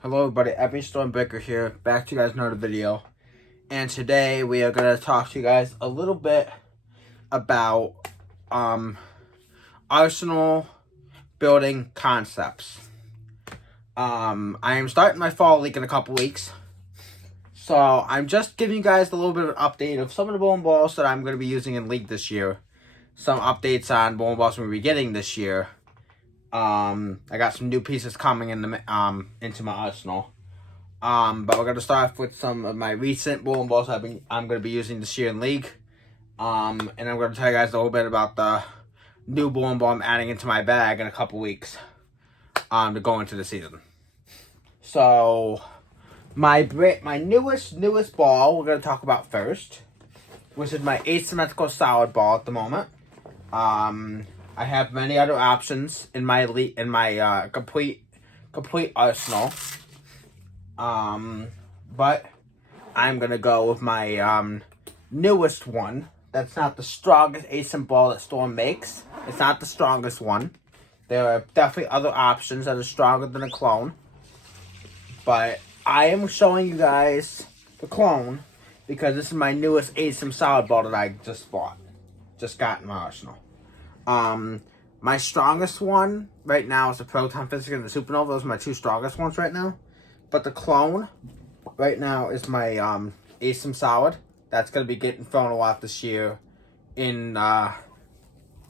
Hello everybody, Evan Stormbreaker here, back to you guys another video. And today we are going to talk to you guys a little bit about Arsenal building concepts. I am starting my fall league in a couple weeks. So I'm just giving you guys a little bit of an update of some of the bowling balls that I'm going to be using in league this year. Some updates on bowling balls we'll be getting this year. I got some new pieces coming in the into my arsenal. But we're gonna start off with some of my recent bowling balls I'm gonna be using this year in league. And I'm gonna tell you guys a little bit about the new bowling ball I'm adding into my bag in a couple weeks. To go into the season. So my newest ball we're gonna talk about first, which is my asymmetrical solid ball at the moment. I have many other options in my complete arsenal. But I'm gonna go with my newest one. That's not the strongest asym ball that Storm makes. It's not the strongest one. There are definitely other options that are stronger than a clone. But I am showing you guys the clone because this is my newest asym solid ball that I just bought. Just got in my arsenal. My strongest one right now is the Proton Physics and the Supernova. Those are my two strongest ones right now. But the clone right now is my asym solid. That's gonna be getting thrown a lot this year in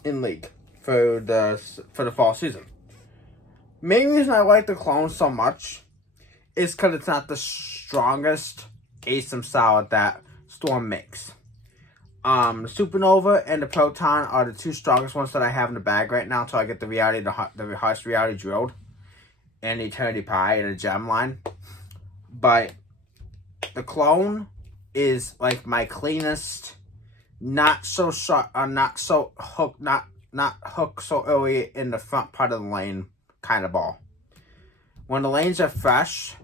league for the fall season. Main reason I like the clone so much is because it's not the strongest asym solid that Storm makes. The Supernova and the Proton are the two strongest ones that I have in the bag right now until I get the Harsh Reality Drilled and the Eternity Pie and a Gem line. But the clone is like my cleanest, not so sharp, not so hook, not hook so early in the front part of the lane kind of ball. When the lanes are fresh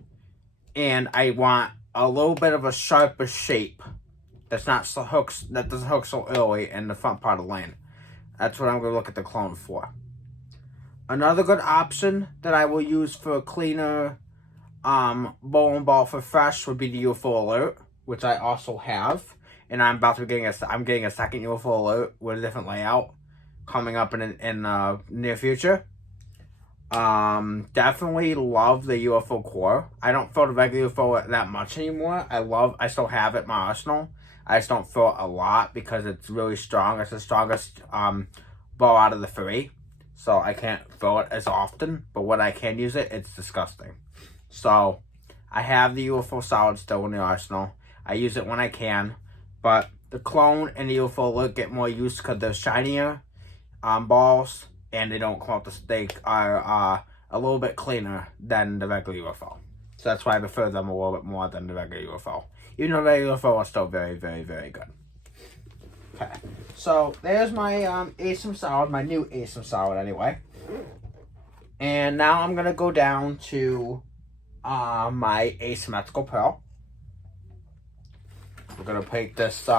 and I want a little bit of a sharper shape, that doesn't hook so early in the front part of the lane. That's what I'm going to look at the clone for. Another good option that I will use for a cleaner bowling ball for fresh would be the UFO Alert, which I also have. And I'm about to be getting a second UFO Alert with a different layout coming up in near future. Definitely love the UFO Core. I don't throw the regular UFO that much anymore. I still have it in my arsenal. I just don't throw it a lot because it's really strong. It's the strongest ball out of the three. So I can't throw it as often. But when I can use it, it's disgusting. So I have the UFO Solid still in the arsenal. I use it when I can. But the clone and the UFO Alert get more use because they're shinier balls. And they don't come out the stake. Are a little bit cleaner than the regular UFO. So that's why I prefer them a little bit more than the regular UFO. Even though the regular UFO are still very, very, very good. Okay. So there's my asym solid, my new asym solid anyway. And now I'm going to go down to my asymmetrical pearl. We're going to take this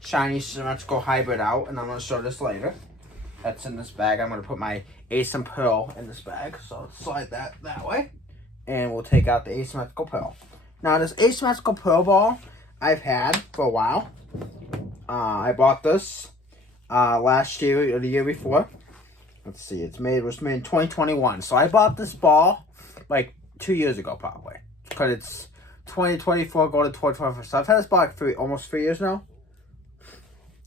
shiny symmetrical hybrid out, and I'm going to show this later. That's in this bag. I'm going to put my asym pearl in this bag. So let's slide that way. And we'll take out the asymmetrical pearl. Now this asymmetrical pearl ball I've had for a while. I bought this last year or the year before. Let's see, it was made in 2021. So I bought this ball like 2 years ago probably. Because it's 2024 going to 2024. So I've had this ball like almost 3 years now.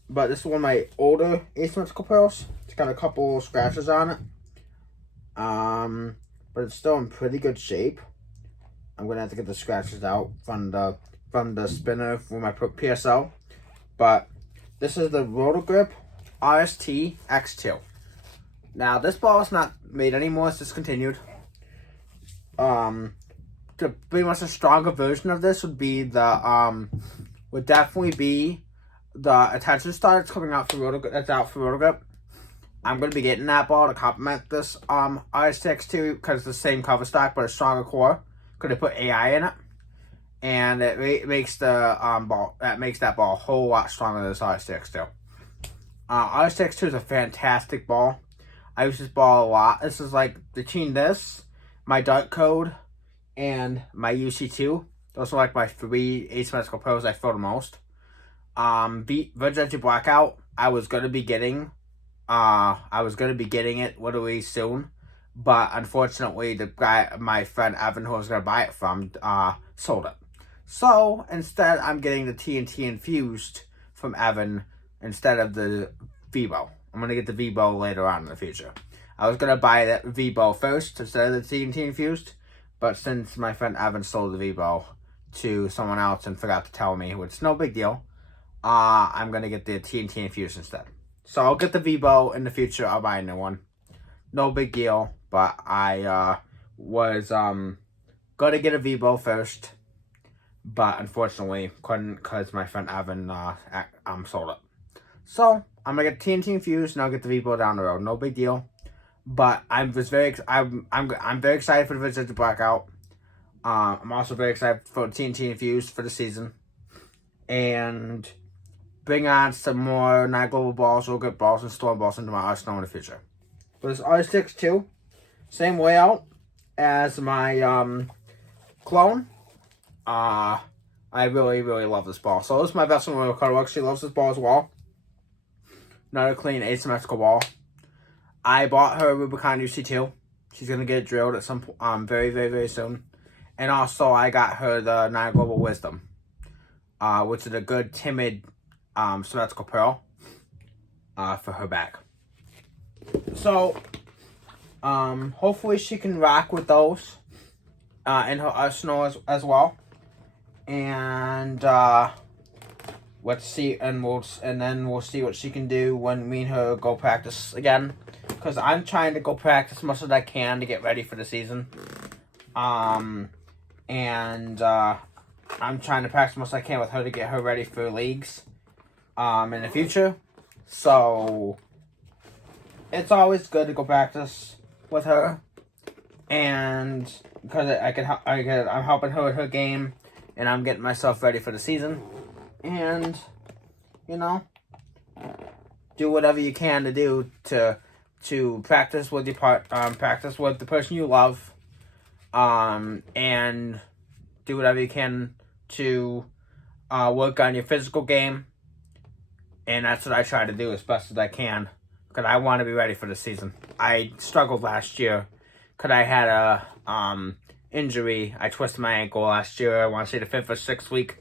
But this is one of my older asymmetrical pearls. It's got a couple scratches on it. But it's still in pretty good shape. I'm going to have to get the scratches out from the spinner for my PSO. But this is the Rotogrip RST X2. Now, this ball is not made anymore. It's discontinued. Pretty much a stronger version of this would be would definitely be the attention star that's coming out for Rotogrip. That's out for Rotogrip. I'm going to be getting that ball to complement this RST X2 because it's the same cover stock but a stronger core. Could have put AI in it, and it makes the that ball a whole lot stronger than this RSTX2. RSTX2 is a fantastic ball. I use this ball a lot. This is like between this, my Dark Code, and my UC2. Those are like my 3 asymmetrical pros I throw the most. Virgin Energy Blackout, I was gonna be getting it literally soon, but unfortunately the guy, my friend Evan, who I was gonna buy it from, sold it. So instead, I'm getting the TNT infused from Evan instead of the Vibo. I'm gonna get the Vibo later on in the future. I was gonna buy that Vibo first instead of the TNT infused, but since my friend Evan sold the Vibo to someone else and forgot to tell me, which is no big deal, I'm gonna get the TNT infused instead. So I'll get the Vibo in the future. I'll buy a new one. No big deal, but I was gonna get a Vibo first, but unfortunately couldn't because my friend Evan sold it. So I'm gonna get TNT infused and I'll get the Vibo down the road. No big deal. But I'm very excited for the Virgin Energy Blackout. I'm also very excited for TNT infused for the season, and bring on some more Night Global balls, real good balls, and storm balls into my arsenal in the future. But this R6 too, same layout as my clone. I really love this ball. So this is my best one with Carter. She loves this ball as well. Another clean asymmetrical ball. I bought her a Rubicon UC2. She's gonna get drilled at some very soon. And also I got her the Night Global Wisdom, which is a good timid symmetrical pearl for her back. So hopefully she can rock with those in her arsenal as well. And let's see, and then we'll see what she can do when me and her go practice again. Because I'm trying to go practice as much as I can to get ready for the season. I'm trying to practice as much as I can with her to get her ready for leagues in the future. So it's always good to go practice with her, and because I'm helping her with her game, and I'm getting myself ready for the season, and do whatever you can to do to practice with practice with the person you love, and do whatever you can to work on your physical game. And that's what I try to do as best as I can, because I want to be ready for the season. I struggled last year because I had a injury. I twisted my ankle last year. I want to say the 5th or 6th week.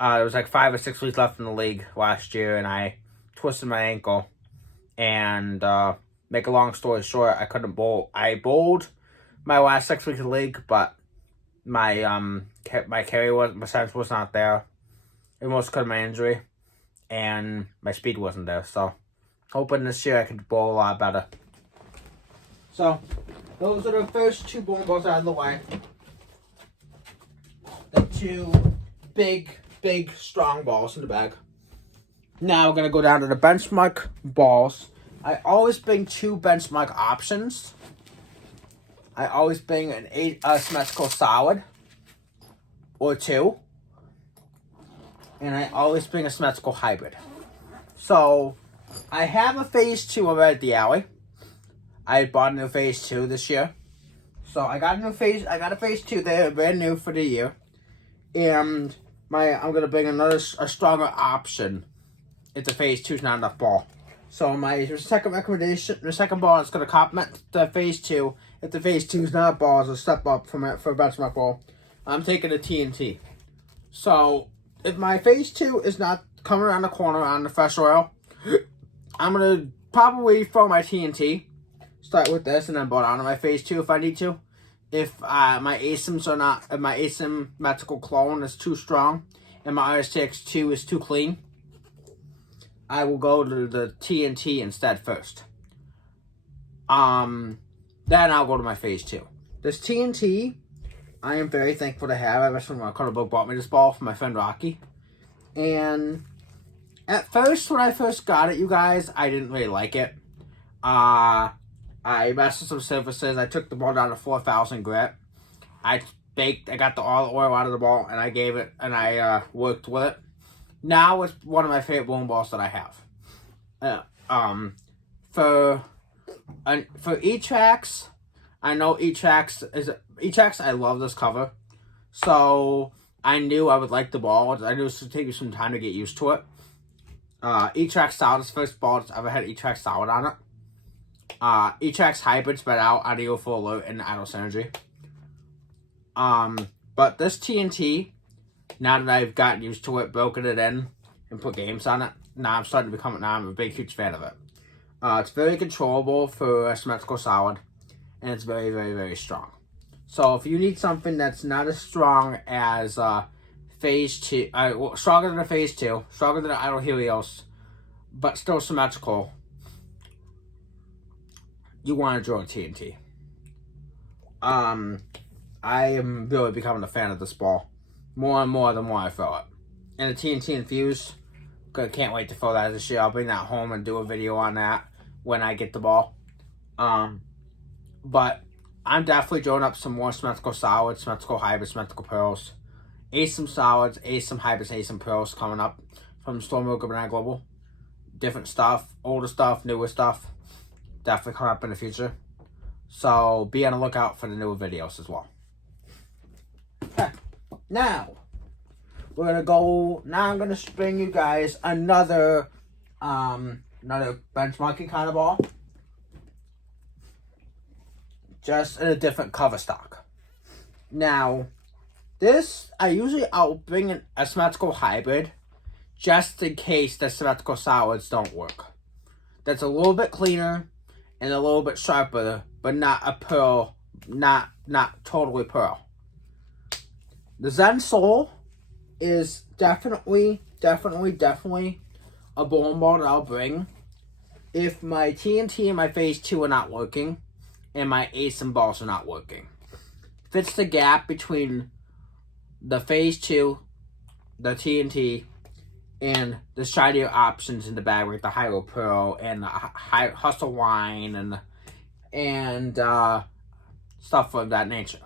There was like 5 or 6 weeks left in the league last year, and I twisted my ankle. And make a long story short, I couldn't bowl. I bowled my last 6 weeks of the league, but my carry percentage was not there. It was because of my injury, and my speed wasn't there. So hoping this year I could bowl a lot better. So those are the first 2 bowling balls out of the way. The 2 big strong balls in the bag. Now we're gonna go down to the benchmark balls. I always bring 2 benchmark options. I always bring an asymmetrical solid or 2. And I always bring a symmetrical hybrid. So I have a phase 2 already at the alley. I bought a new phase 2 this year. So I got a phase 2 there, brand new for the year. And I'm gonna bring a stronger option if the phase 2 is not enough ball. So my second recommendation, the second ball is gonna complement the phase 2. If the phase 2 is not a ball, it's a step up for a benchmark ball. I'm taking a TNT. So if my phase 2 is not coming around the corner on the fresh oil, I'm going to probably throw my TNT. Start with this and then bolt on to my phase 2 if I need to. If my asymmetrical clone is too strong and my RSTX2 is too clean, I will go to the TNT instead first. Then I'll go to my phase 2. This TNT, I am very thankful to have. I wish my color book bought me this ball from my friend Rocky. And at first, when I first got it, you guys, I didn't really like it. I messed with some surfaces. I took the ball down to 4,000 grit. I got all the oil out of the ball, and I gave it, and I worked with it. Now it's one of my favorite bowling balls that I have. For E-Tracks, I know Etrax. I love this cover, so I knew I would like the ball. I knew it would take me some time to get used to it. Etrax Solid is the first ball that's ever had Etrax Solid on it. Etrax Hybrid's been out on UFO Alert and Idle Synergy. But this TNT, now that I've gotten used to it, broken it in, and put games on it, now I'm a big, huge fan of it. It's very controllable for a symmetrical solid, and it's very, very, very strong. So if you need something that's not as strong as Phase 2, stronger than a Phase 2, stronger than an Idle Helios, but still symmetrical, you want to draw a TNT. I am really becoming a fan of this ball. More and more the more I throw it. And the TNT Infused, can't wait to throw that this year. I'll bring that home and do a video on that when I get the ball. But I'm definitely drawing up some more symmetrical solids, symmetrical hybrids, symmetrical pearls. ASIM solids, ASIM hybrids, ASIM pearls coming up from Stormwilker Banana Global. Different stuff, older stuff, newer stuff. Definitely coming up in the future. So be on the lookout for the newer videos as well. Okay. Now, we're gonna go. Now I'm gonna bring you guys another benchmarking kind of ball, just in a different cover stock. Now, I'll bring a symmetrical hybrid, just in case the symmetrical solids don't work. That's a little bit cleaner and a little bit sharper, but not a pearl, not totally pearl. The Zen Soul is definitely a bowling ball that I'll bring if my TNT and my Phase 2 are not working and my ASIM balls are not working. Fits the gap between the Phase 2, the TNT, and the shinier options in the bag, like the Hyro Pearl and the Hustle Wine and stuff of that nature.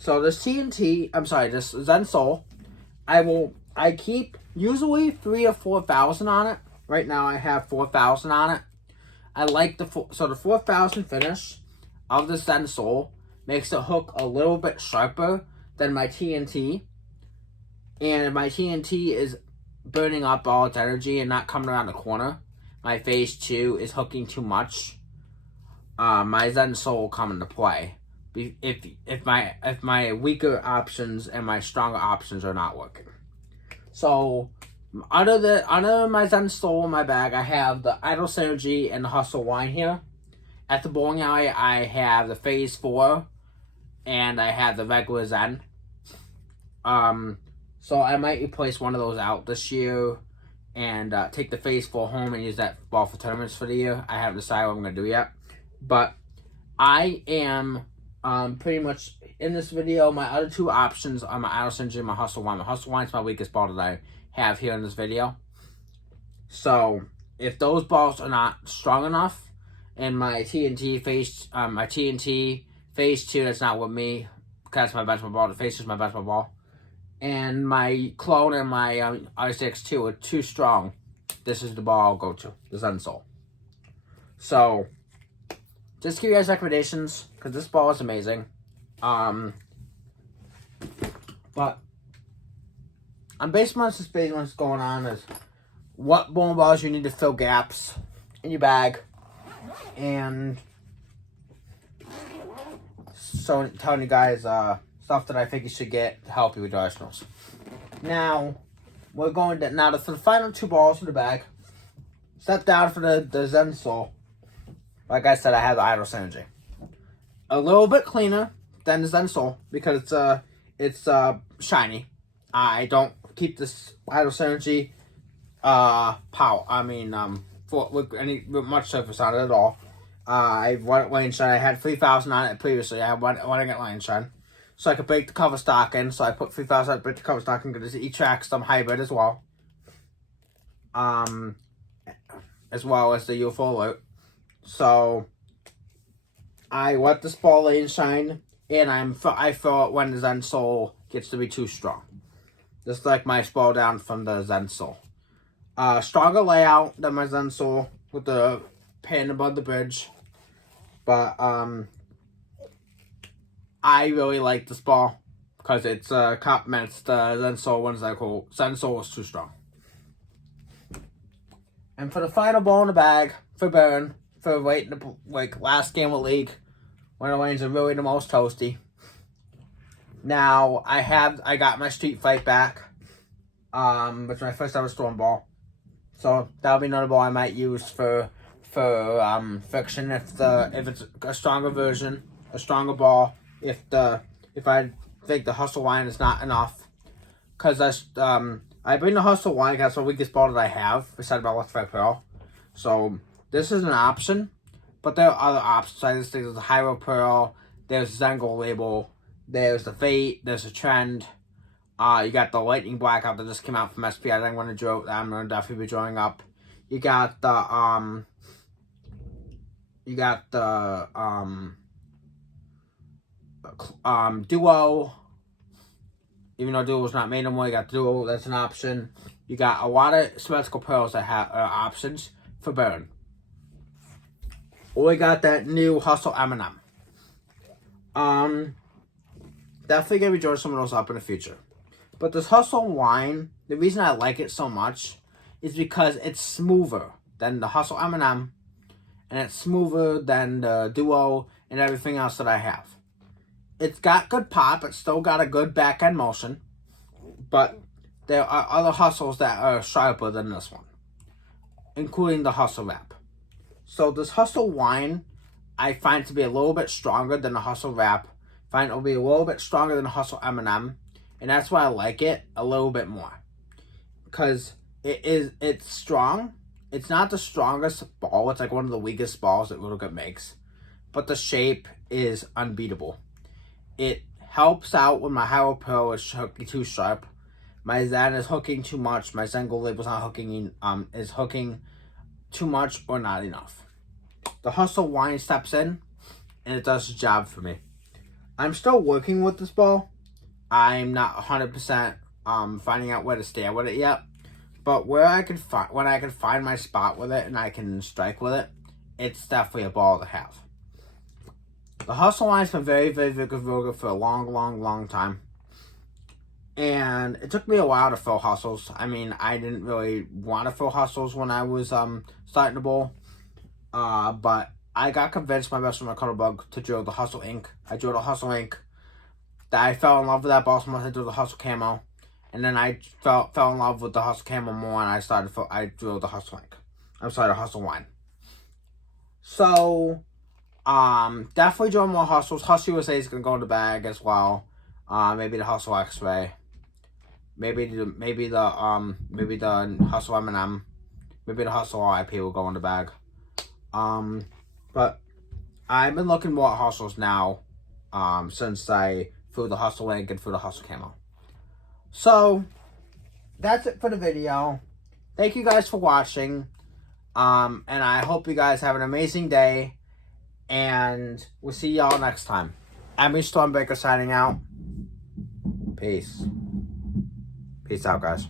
So this this Zen Soul, I keep usually 3,000 or 4,000 on it. Right now I have 4,000 on it. I like the 4,000 finish of the Zen Soul makes the hook a little bit sharper than my TNT. And my TNT is burning up all its energy and not coming around the corner. My Phase 2 is hooking too much. My Zen Soul will come into play if my weaker options and my stronger options are not working. So under my Zen Soul in my bag, I have the Idle Synergy and the Hustle Wine here. At the bowling alley, I have the Phase 4 and I have the regular Zen. So I might replace one of those out this year and take the Phase 4 home and use that ball for tournaments for the year. I haven't decided what I'm going to do yet. But I am pretty much in this video. My other two options are my Idle Synergy and my Hustle Wine. My Hustle Wine is my weakest ball that I have here in this video. So if those balls are not strong enough and my TNT Phase 2 that's not with me, because that's my best ball, the Phase 2 is my best ball, and my clone and my RCX2 are too strong, this is the ball I'll go to, the Zen Soul. So just give you guys recommendations, because this ball is amazing. But I'm basing what's going on is what bowling balls you need to fill gaps in your bag, and so telling you guys stuff that I think you should get to help you with your arsenals. Now we're going to for the final two balls in the bag. Step down for the Zen Soul. Like I said, I have the Idle Synergy. A little bit cleaner than the Zen Soul because it's shiny. I don't keep this Idle Synergy with much surface on it at all. I run it Lane Shine. I had 3,000 on it previously. I want to get Lane Shine, so I could break the cover stock in. So I put 3,000 on, break the cover stock in, because it's Etrax some hybrid as well. As well as the UFO Alert. So I let this ball Lane Shine, and I feel it when the Zen Soul gets to be too strong. Just like my ball down from the Zen Soul. Stronger layout than my Zen Soul with the pin above the bridge. But I really like this ball because it's complements the Zensoul ones that cool. Zensoul is too strong. And for the final ball in the bag for Burn for last game of League, when the lanes are really the most toasty. Now I got my Street Fight back, which is my first ever Storm ball. So that'll be another ball I might use for friction if it's a stronger version, a stronger ball. If I think the Hustle line is not enough, because I bring the Hustle line because that's the weakest ball that I have besides my Electrify Pearl. So this is an option, but there are other options. I just think there's the Hyro Pearl, there's Zengold Label, there's the Fate, there's the Trend. You got the Lightning Blackout that just came out from SP. I'm gonna definitely be drawing up. You got the Duo. Even though Duo's not made anymore, you got Duo, that's an option. You got a lot of Symmetrical Pearls that have options for Burn. Or we got that new Hustle M&M. Definitely gonna be drawing some of those up in the future. But this Hustle line, the reason I like it so much is because it's smoother than the Hustle M&M, and it's smoother than the Duo and everything else that I have. It's got good pop, it's still got a good back end motion, but there are other Hustles that are sharper than this one, including the Hustle Wrap. So this Hustle line, I find to be a little bit stronger than the Hustle Wrap. I find it will be a little bit stronger than the Hustle M&M. And that's why I like it a little bit more. Because it's strong. It's not the strongest ball. It's like one of the weakest balls that Little Gut makes. But the shape is unbeatable. It helps out when my Hyro Pearl is hooking too sharp. My Zen is hooking too much. My Zengold Label's not hooking, is hooking too much or not enough. The Hustle line steps in, and it does the job for me. I'm still working with this ball. I'm not 100% finding out where to stand with it yet, but when I can find my spot with it and I can strike with it, it's definitely a ball to have. The Hustle line's been very, very, very good for a long, long, long time, and it took me a while to fill Hustles. I mean, I didn't really want to fill Hustles when I was starting to bowl, but I got convinced my best friend Bug to drill the Hustle Ink. I drilled the Hustle Ink. I fell in love with that ball so much I drew the Hustle Camo. And then I fell in love with the Hustle Camo more and I drew the Hustle Ink. I'm sorry, the Hustle line. So, definitely draw more Hustles. Hustle USA is going to go in the bag as well. Maybe the Hustle X-Ray. Maybe the Hustle M&M. Maybe the Hustle RIP will go in the bag. But I've been looking more at Hustles now, since I threw the Hustle Ink and threw the Hustle Camo. So, that's it for the video. Thank you guys for watching. And I hope you guys have an amazing day. And we'll see y'all next time. I'm Stormbreaker signing out. Peace. Peace out, guys.